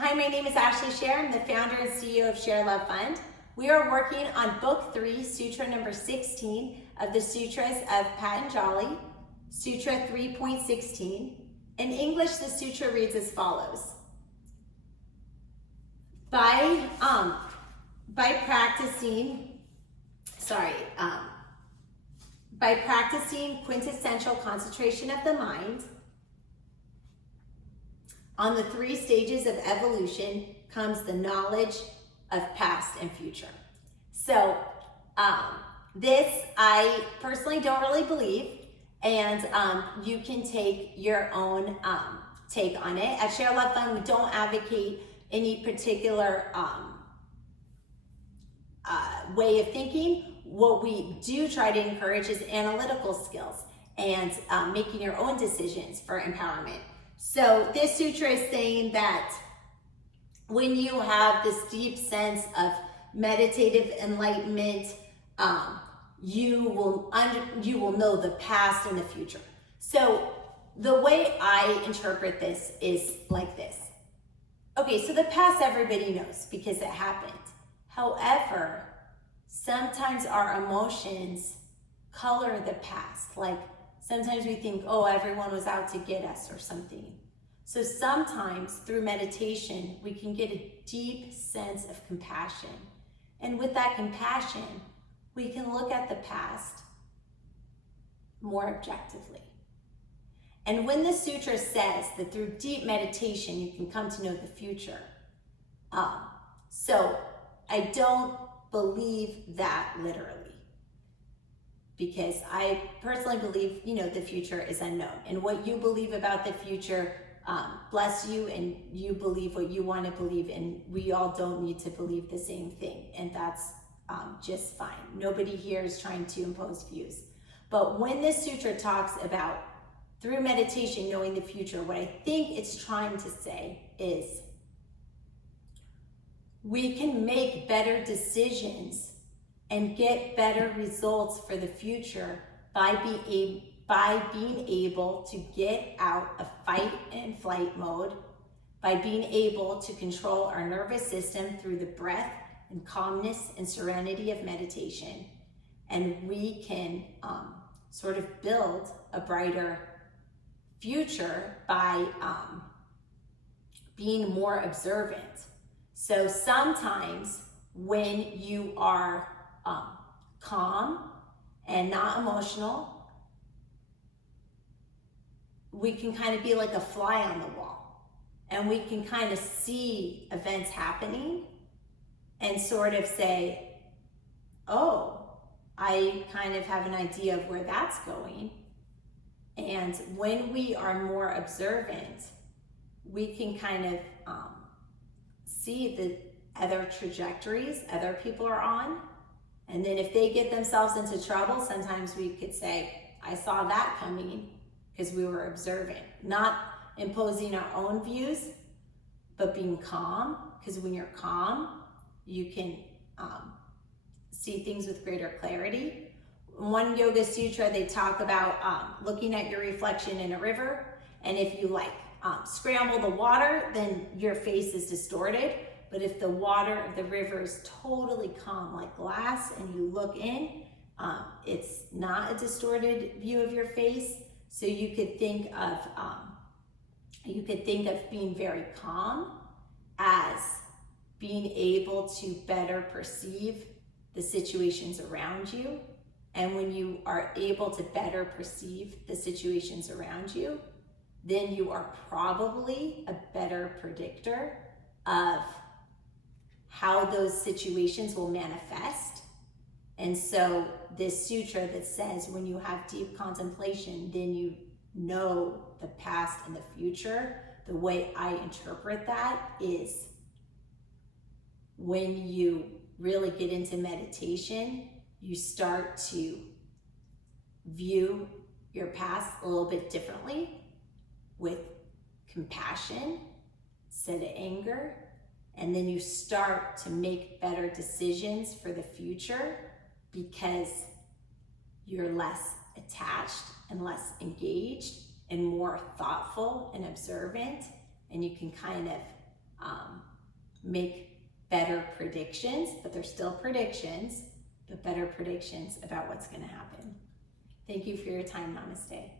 Hi, my name is Ashley Scher. I'm the founder and CEO of ShareLove.Fund. We are working on book 3, Sutra number 16 of the Sutras of Patanjali, Sutra 3.16. In English, the sutra reads as follows. By practicing quintessential concentration of the mind on the 3 stages of evolution comes the knowledge of past and future. So this I personally don't really believe, and you can take your own take on it. At ShareLove.Fund, we don't advocate any particular way of thinking. What we do try to encourage is analytical skills and making your own decisions for empowerment. So this sutra is saying that when you have this deep sense of meditative enlightenment, you will know the past and the future. So the way I interpret this is like this. Okay, so the past everybody knows because it happened. However, sometimes our emotions color the past. Like sometimes we think, oh, everyone was out to get us or something. So sometimes through meditation, we can get a deep sense of compassion. And with that compassion, we can look at the past more objectively. And when the sutra says that through deep meditation, you can come to know the future. So I don't believe that literally, because I personally believe, the future is unknown. And what you believe about the future, bless you, and you believe what you want to believe, and we all don't need to believe the same thing, and that's just fine. Nobody here is trying to impose views. But when this sutra talks about through meditation knowing the future, what I think it's trying to say is we can make better decisions and get better results for the future by being able to get out of fight and flight mode, by being able to control our nervous system through the breath and calmness and serenity of meditation. And we can sort of build a brighter future by being more observant. So sometimes when you are calm and not emotional, we can kind of be like a fly on the wall, and we can kind of see events happening and sort of say, oh, I kind of have an idea of where that's going. And when we are more observant, we can kind of see the other trajectories other people are on. And then if they get themselves into trouble, sometimes we could say, I saw that coming, because we were observant, not imposing our own views, but being calm, because when you're calm, you can see things with greater clarity. In one yoga sutra, they talk about looking at your reflection in a river, and if you scramble the water, then your face is distorted. But if the water of the river is totally calm, like glass, and you look in, it's not a distorted view of your face. So you could think of being very calm as being able to better perceive the situations around you. And when you are able to better perceive the situations around you, then you are probably a better predictor of how those situations will manifest. And so this sutra that says when you have deep contemplation, then you know the past and the future, the way I interpret that is when you really get into meditation, you start to view your past a little bit differently, with compassion instead of anger. And then you start to make better decisions for the future because you're less attached and less engaged and more thoughtful and observant, and you can kind of make better predictions, but they're still predictions, but better predictions about what's going to happen. Thank you for your time. Namaste.